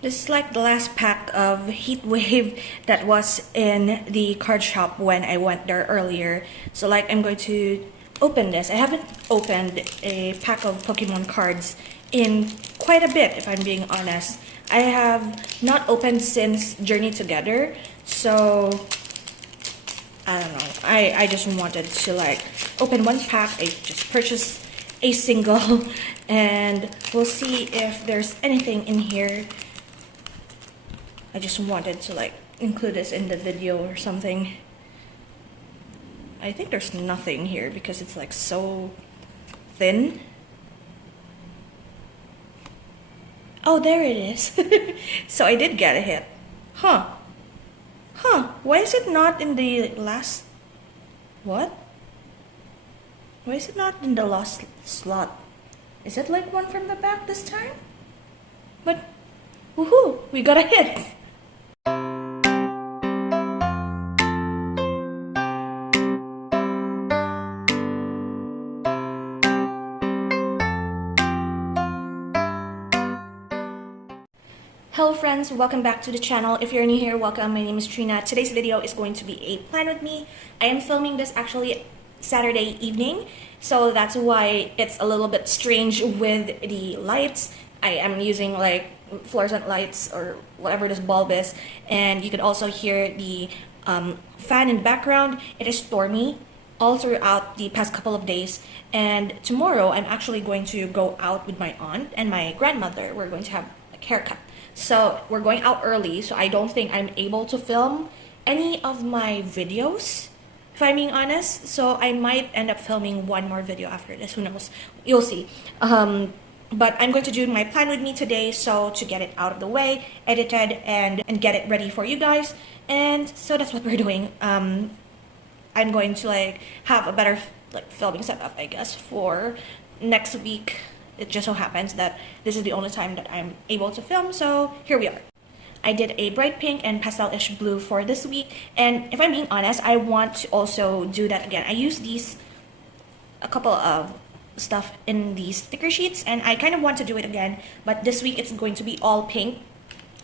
This is like the last pack of Heat Wave that was in the card shop when I went there earlier. So like I'm going to open this. I haven't opened a pack of Pokemon cards in quite a bit, if I'm being honest. I have not opened since Journey Together, so I don't know. I just wanted to like open one pack. I just purchased a single and we'll see if there's anything in here. I just wanted to like include this in the video or something. I think there's nothing here because it's like so thin. Oh, there it is. So I did get a hit. Huh. Why is it not in the last... What? Why is it not in the last slot? Is it like one from the back this time? But, woohoo! We got a hit! Hello friends, welcome back to the channel. If you're new here, welcome. My name is Trina. Today's video is going to be a plan with me. I am filming this actually Saturday evening, so that's why it's a little bit strange with the lights. I am using like fluorescent lights or whatever this bulb is, and you can also hear the fan in the background. It is stormy all throughout the past couple of days, and tomorrow I'm actually going to go out with my aunt and my grandmother. We're going to have a haircut. So we're going out early, so I don't think I'm able to film any of my videos, if I'm being honest. So I might end up filming one more video after this, who knows, you'll see. But I'm going to do my plan with me today, so to get it out of the way, edited, and get it ready for you guys. And so that's what we're doing. I'm going to like have a better like filming setup, I guess, for next week. It just so happens that this is the only time that I'm able to film, so here we are. I did a bright pink and pastel-ish blue for this week, and if I'm being honest, I want to also do that again. I used a couple of stuff in these sticker sheets, and I kind of want to do it again, but this week it's going to be all pink.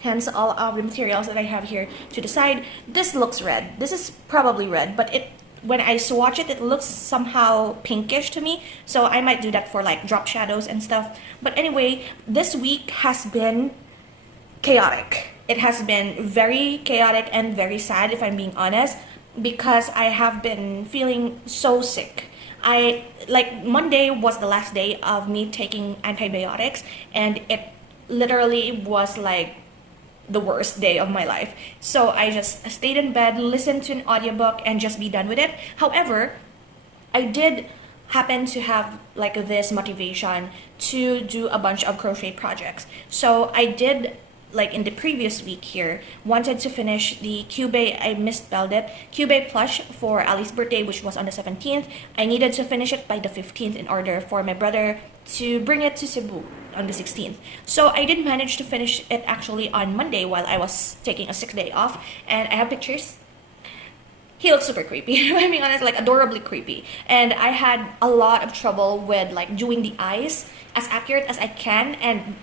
Hence all of the materials that I have here to the side. This looks red. This is probably red, but when I swatch it, it looks somehow pinkish to me. So I might do that for like drop shadows and stuff. But anyway, this week has been chaotic. It has been very chaotic and very sad, if I'm being honest, because I have been feeling so sick. Monday was the last day of me taking antibiotics, and it literally was like the worst day of my life. So I just stayed in bed, listened to an audiobook, and just be done with it. However, I did happen to have like this motivation to do a bunch of crochet projects. So I did, like in the previous week here, wanted to finish the Cube, I misspelled it, Cube plush for Ali's birthday, which was on the 17th. I needed to finish it by the 15th in order for my brother to bring it to Cebu on the 16th. So I did manage to finish it actually on Monday while I was taking a 6th day off, and I have pictures. He looks super creepy, I mean honest, like adorably creepy. And I had a lot of trouble with like doing the eyes as accurate as I can, and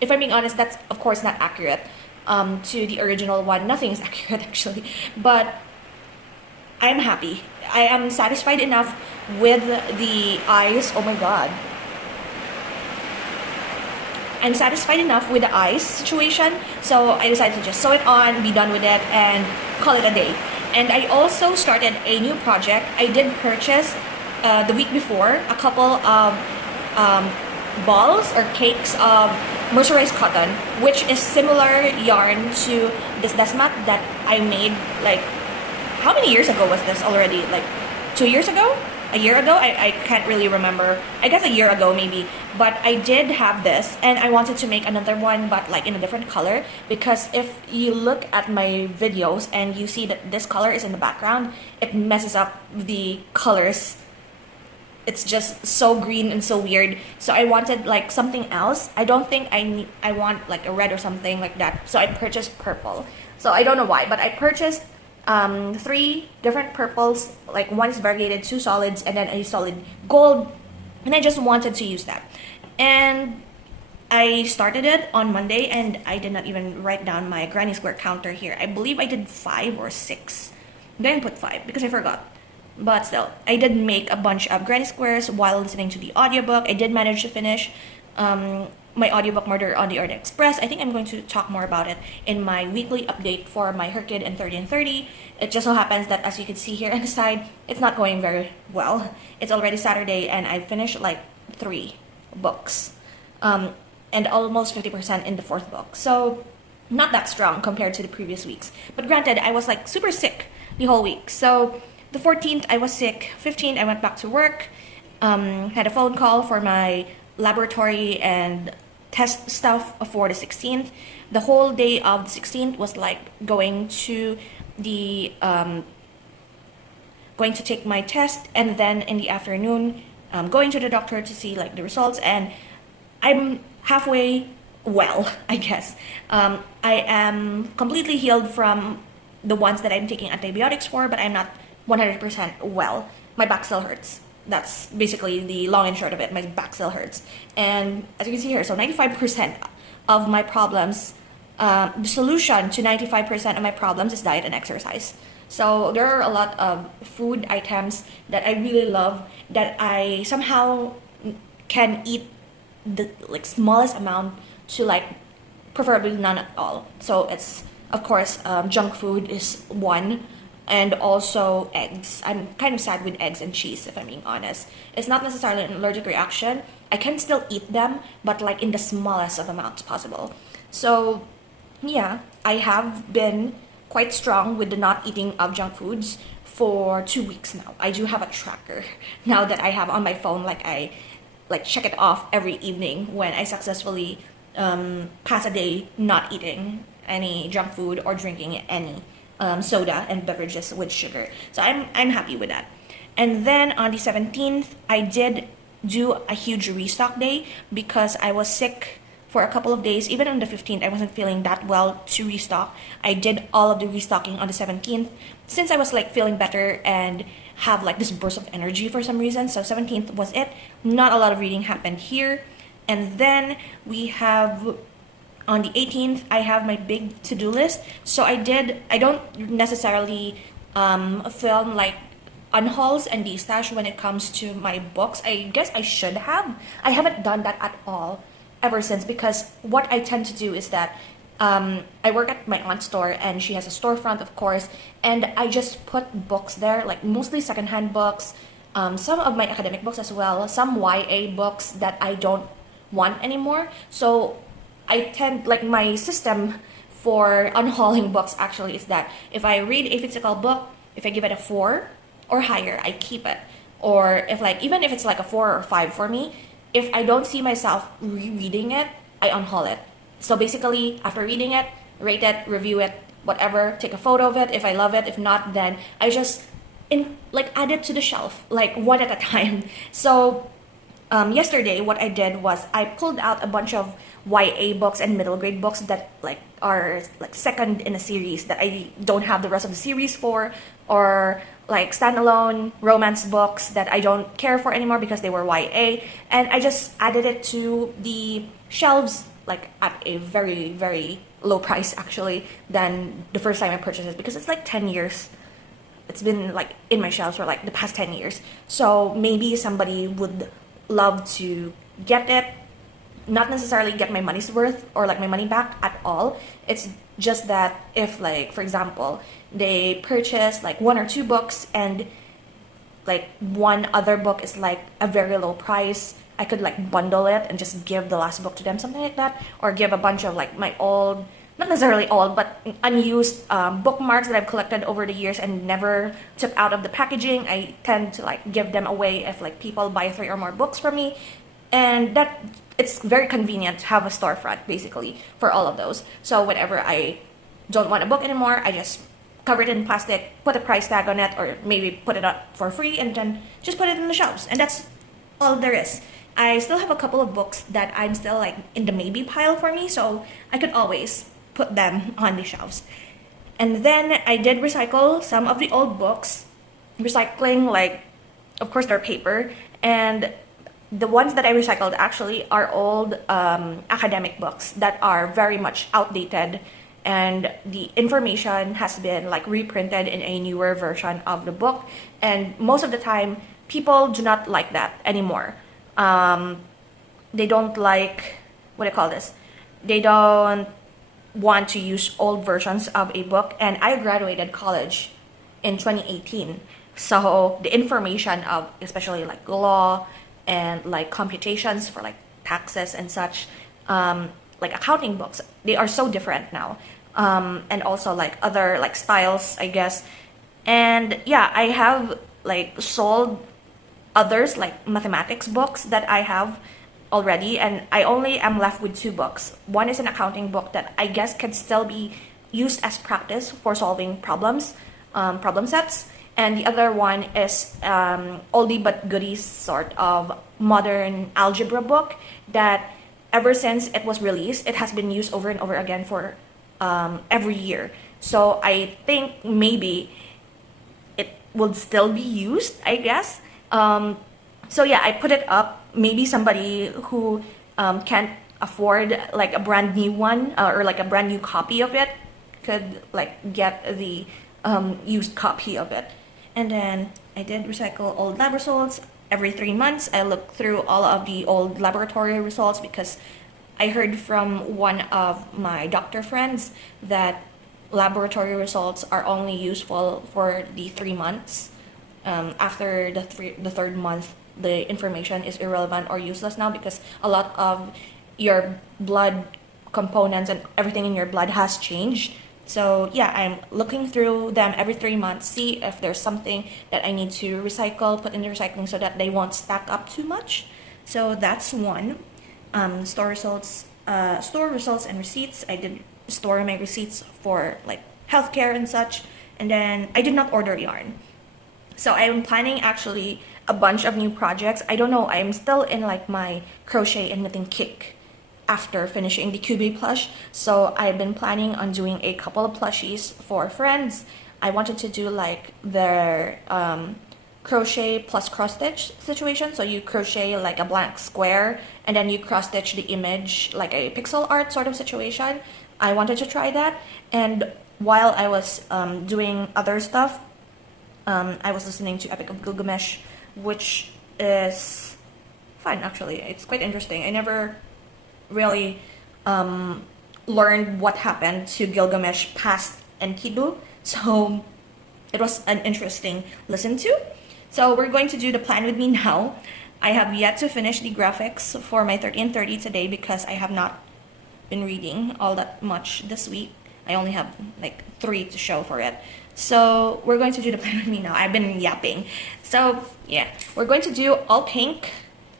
if I'm being honest, that's of course not accurate to the original one. Nothing is accurate actually, but I'm happy. I am satisfied enough with the eyes. Oh my god. I'm satisfied enough with the eyes situation, so I decided to just sew it on, be done with it, and call it a day. And I also started a new project. I did purchase the week before a couple of balls or cakes of mercerized cotton, which is similar yarn to this desk mat that I made like, how many years ago was this already? Like 2 years ago? A year ago? I can't really remember. I guess a year ago maybe. But I did have this, and I wanted to make another one, but like in a different color, because if you look at my videos and you see that this color is in the background, it messes up the colors. It's just so green and so weird. So I wanted like something else. I don't think I want like a red or something like that. So I purchased purple. So I don't know why, but I purchased 3 different purples. Like one is variegated, 2 solids, and then a solid gold. And I just wanted to use that. And I started it on Monday and I did not even write down my granny square counter here. I believe I did 5 or 6. I didn't put 5 because I forgot. But still, I did make a bunch of granny squares while listening to the audiobook. I did manage to finish my audiobook Murder on the Orient Express. I think I'm going to talk more about it in my weekly update for my Her Kid and 30 and 30. It just so happens that, as you can see here on the side, it's not going very well. It's already Saturday and I finished like 3 books. And almost 50% in the 4th book. So not that strong compared to the previous weeks. But granted, I was like super sick the whole week. So the 14th, I was sick. 15th, I went back to work. Had a phone call for my laboratory and test stuff for the 16th. The whole day of the 16th was like going to the going to take my test, and then in the afternoon going to the doctor to see like the results, and I'm halfway well, I guess. I am completely healed from the ones that I'm taking antibiotics for, but I'm not 100% well. My back still hurts. That's basically the long and short of it. My back still hurts. And as you can see here, so 95% of my problems, the solution to 95% of my problems is diet and exercise. So there are a lot of food items that I really love that I somehow can eat the like smallest amount to like preferably none at all. So it's of course junk food is one, and also eggs. I'm kind of sad with eggs and cheese, if I'm being honest. It's not necessarily an allergic reaction. I can still eat them, but like in the smallest of amounts possible. So yeah, I have been quite strong with the not eating of junk foods for 2 weeks now. I do have a tracker now that I have on my phone. Like I like check it off every evening when I successfully pass a day not eating any junk food or drinking any soda and beverages with sugar. So I'm happy with that. And then on the 17th, I did do a huge restock day because I was sick for a couple of days. Even on the 15th, I wasn't feeling that well to restock. I did all of the restocking on the 17th since I was like feeling better and have like this burst of energy for some reason. So 17th was it. Not a lot of reading happened here. And then we have on the 18th, I have my big to-do list. So I don't necessarily film like unhauls and destash when it comes to my books. I guess I should have. I haven't done that at all ever since, because what I tend to do is that I work at my aunt's store and she has a storefront, of course, and I just put books there, like mostly secondhand books, some of my academic books as well, some YA books that I don't want anymore. So I tend, like my system for unhauling books actually is that if I read a physical book, if I give it a 4 or higher, I keep it. Or if like, even if it's like a 4 or 5 for me, if I don't see myself rereading it, I unhaul it. So basically, after reading it, rate it, review it, whatever, take a photo of it if I love it. If not, then I just add it to the shelf, like one at a time. So yesterday, what I did was I pulled out a bunch of YA books and middle grade books that like are like second in a series that I don't have the rest of the series for, or like standalone romance books that I don't care for anymore because they were YA, and I just added it to the shelves like at a very, very low price actually than the first time I purchased it, because it's like 10 years. It's been like in my shelves for like the past 10 years. So maybe somebody would love to get it, not necessarily get my money's worth or like my money back at all. It's just that if like, for example, they purchase like 1 or 2 books and like one other book is like a very low price, I could like bundle it and just give the last book to them, something like that. Or give a bunch of like my old, not necessarily old, but unused bookmarks that I've collected over the years and never took out of the packaging. I tend to like give them away if like people buy 3 or more books from me. And that, it's very convenient to have a storefront basically for all of those. So whenever I don't want a book anymore, I just cover it in plastic, put a price tag on it, or maybe put it up for free and then just put it in the shelves. And that's all there is. I still have a couple of books that I'm still like in the maybe pile for me, so I could always put them on the shelves. And then I did recycle some of the old books. Recycling, like, of course they're paper, and the ones that I recycled actually are old academic books that are very much outdated, and the information has been like reprinted in a newer version of the book, and most of the time people do not like that anymore. They don't like, what do I call this? They don't want to use old versions of a book, and I graduated college in 2018. So the information of especially like law and like computations for like taxes and such, like accounting books, they are so different now. And also like other like styles, I guess. And yeah, I have like sold others like mathematics books that I have already, and I only am left with two books. One is an accounting book that I guess can still be used as practice for solving problems, problem sets, and the other one is oldie but goodie sort of modern algebra book that ever since it was released, it has been used over and over again for every year. So I think maybe it will still be used, I guess. So yeah, I put it up. Maybe somebody who can't afford like a brand new one or like a brand new copy of it could like get the used copy of it. And then I did recycle old lab results. Every 3 months, I look through all of the old laboratory results because I heard from one of my doctor friends that laboratory results are only useful for the 3 months. After the third month, the information is irrelevant or useless now because a lot of your blood components and everything in your blood has changed. So yeah, I'm looking through them every 3 months, see if there's something that I need to recycle, put in the recycling so that they won't stack up too much. So that's one. Store results and receipts. I did store my receipts for like healthcare and such, and then I did not order yarn. So I'm planning actually a bunch of new projects. I don't know, I'm still in like my crochet and knitting kick after finishing the QB plush. So I've been planning on doing a couple of plushies for friends. I wanted to do like their crochet plus cross stitch situation. So you crochet like a blank square and then you cross stitch the image like a pixel art sort of situation. I wanted to try that, and while I was doing other stuff, I was listening to Epic of Gilgamesh, which is fun actually. It's quite interesting. I never really learned what happened to Gilgamesh past Enkidu, so it was an interesting listen to. So we're going to do the plan with me now. I have yet to finish the graphics for my 1330 today because I have not been reading all that much this week. I only have like 3 to show for it. So we're going to do the plan with me now. I've been yapping. So yeah, we're going to do all pink.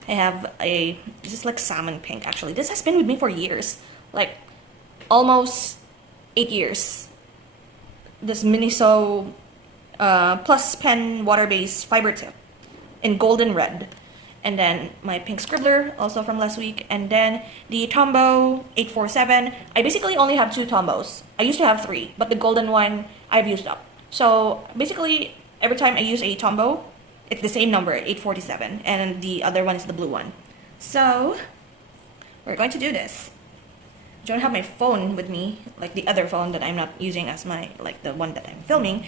I have this is like salmon pink actually. This has been with me for years, like almost 8 years. This Miniso plus pen water-based fiber tip in golden red. And then my pink scribbler, also from last week. And then the Tombow 847. I basically only have 2 Tombos. I used to have 3, but the golden one I've used up. So basically, every time I use a Tombow, it's the same number, 847. And the other one is the blue one. So, we're going to do this. I don't have my phone with me, like the other phone that I'm not using as my, like the one that I'm filming.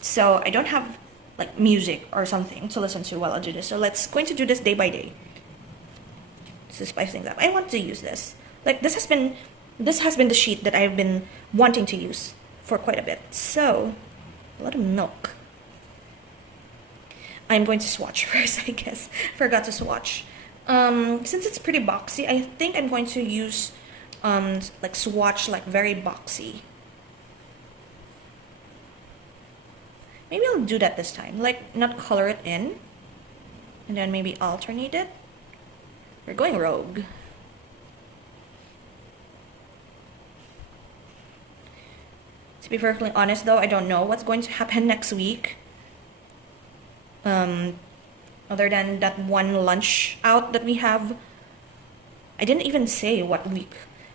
So, I don't have like music or something to listen to while I do this. So let's going to do this day by day to spice things up. I want to use this. Like this has been the sheet that I've been wanting to use for quite a bit. So a lot of milk. I'm going to swatch first, I guess. Forgot to swatch. Since it's pretty boxy, I think I'm going to use like swatch like very boxy. Maybe I'll do that this time, like not color it in, and then maybe alternate it. We're going rogue. To be perfectly honest though, I don't know what's going to happen next week. Other than that one lunch out that we have. I didn't even say what week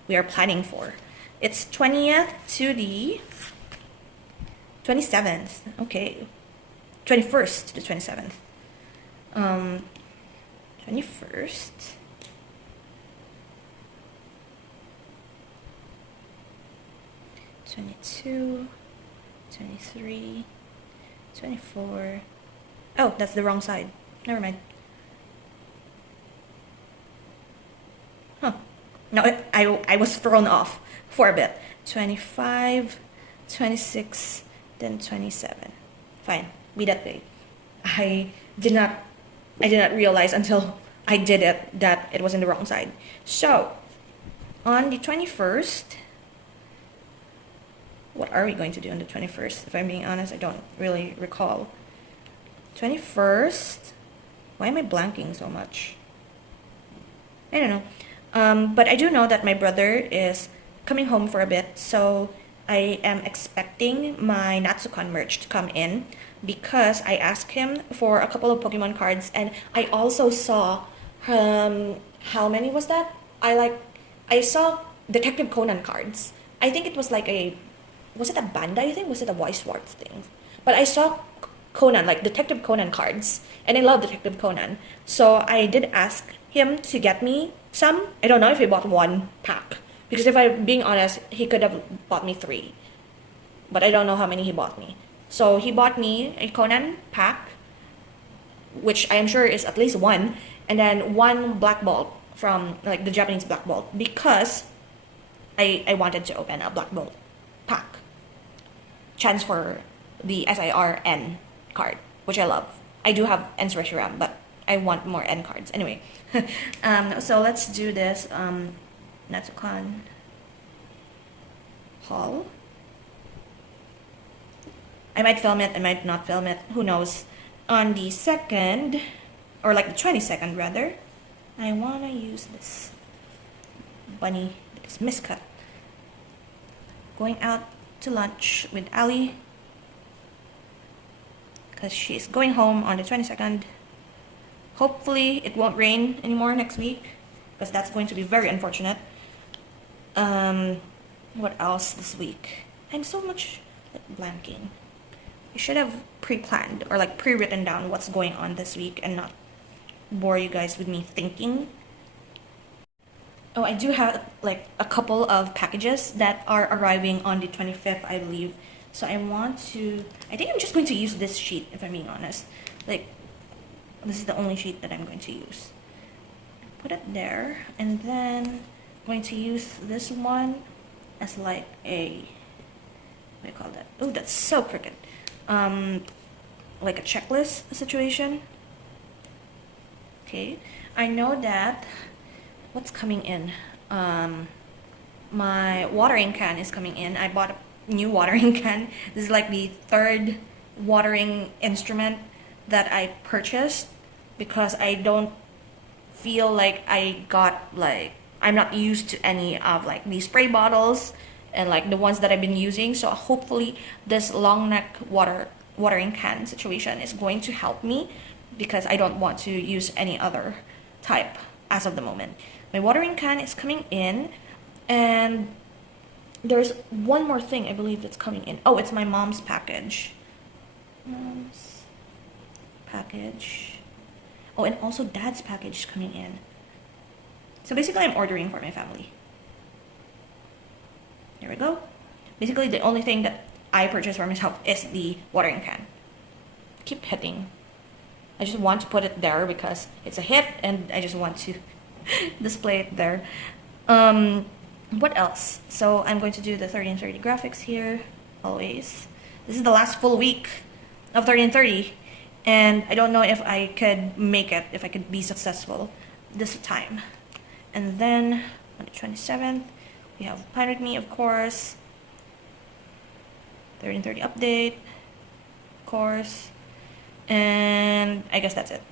we are planning for. It's 20th to the 27th, okay, 21st to the 27th. 21st. '22, '23, '24. Oh, that's the wrong side. Never mind. Huh. No, I was thrown off for a bit. 25, 26, then 27. Fine. Be that way. I did not realize until I did it that it was in the wrong side. So, on the 21st, what are we going to do on the 21st? If I'm being honest, I don't really recall. 21st, why am I blanking so much? I don't know. But I do know that my brother is coming home for a bit, so I am expecting my Natsukan merch to come in because I asked him for a couple of Pokemon cards, and I also saw how many was that? I saw Detective Conan cards. I think it was like was it a Bandai thing? Was it a Weiss Schwarz thing? But I saw Conan, like Detective Conan cards, and I love Detective Conan. So I did ask him to get me some. I don't know if he bought one pack, because if I'm being honest, he could have bought me 3. But I don't know how many he bought me. So he bought me a Conan pack, which I am sure is at least 1, and then 1 Black Bolt from like the Japanese Black Bolt, because I wanted to open a Black Bolt pack. Chance for the SIRN card, which I love. I do have Ens Reshiram, but I want more N cards. Anyway, so let's do this Natsukan haul. I might film it, I might not film it, who knows. On the 2nd, or like the 22nd rather, I wanna use this bunny, this miscut. Going out to lunch with Ali, because she's going home on the 22nd. Hopefully it won't rain anymore next week, because that's going to be very unfortunate. What else this week? I'm so much blanking. I should have pre-planned or like pre-written down what's going on this week and not bore you guys with me thinking. Oh, I do have like a couple of packages that are arriving on the 25th, I believe. So I think I'm just going to use this sheet, if I'm being honest. Like, this is the only sheet that I'm going to use. Put it there, and then I'm going to use this one as like a, what do you call that? Oh, that's so crooked. Like a checklist situation. Okay, I know that what's coming in. My watering can is coming in. I bought a new watering can. This is like the 3rd watering instrument that I purchased, because I don't feel like I'm not used to any of like these spray bottles and like the ones that I've been using. So hopefully this long neck watering can situation is going to help me, because I don't want to use any other type as of the moment. My watering can is coming in, and there's one more thing I believe that's coming in. Oh, it's my mom's package. Mom's package. Oh, and also dad's package is coming in. So basically I'm ordering for my family. There we go. Basically the only thing that I purchased for myself is the watering can. Keep hitting. I just want to put it there because it's a hit, and I just want to display it there. What else? So I'm going to do the 30 and 30 graphics here, always. This is the last full week of 30 and 30, and I don't know if I could make it, if I could be successful this time. And then on the 27th, we have Plan With Me, of course. 30 and 30 update, of course. And I guess that's it.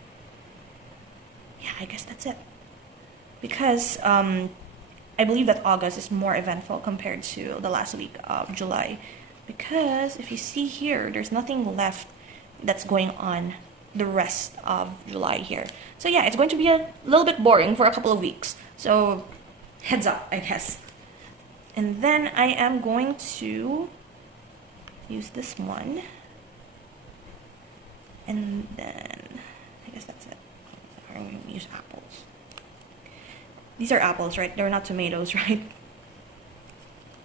Yeah, I guess that's it. Because I believe that August is more eventful compared to the last week of July. Because if you see here, there's nothing left that's going on the rest of July here. So yeah, it's going to be a little bit boring for a couple of weeks. So heads up, I guess. And then I am going to use this one. And then I guess that's it. I'm going to use apples. These are apples, right? They're not tomatoes, right?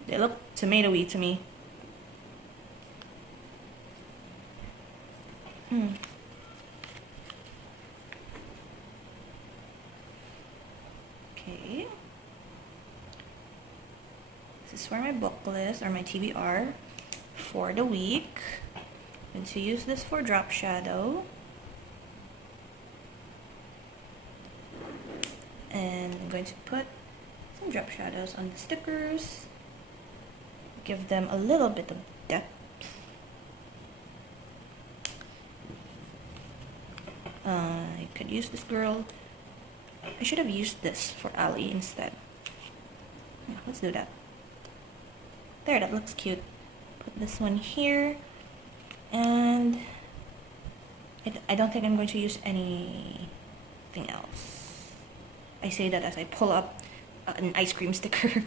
They look tomatoey to me. Okay. This is for my book list or my TBR for the week. I'm going to use this for drop shadow. And I'm going to put some drop shadows on the stickers. Give them a little bit of depth. I could use this girl. I should have used this for Ali instead. Yeah, let's do that. There, that looks cute. Put this one here. And I don't think I'm going to use anything else. I say that as I pull up an ice cream sticker.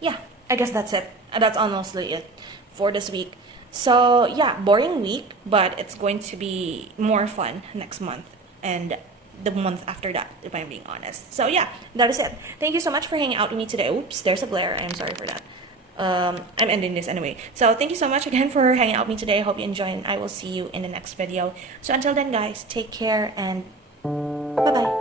Yeah, I guess that's it. That's honestly it for this week. So yeah, boring week, but it's going to be more fun next month and the month after that, if I'm being honest. So yeah, that is it. Thank you so much for hanging out with me today. Oops, there's a glare. I'm sorry for that. I'm ending this anyway. So thank you so much again for hanging out with me today. I hope you enjoyed, and I will see you in the next video. So until then, guys, take care and bye-bye.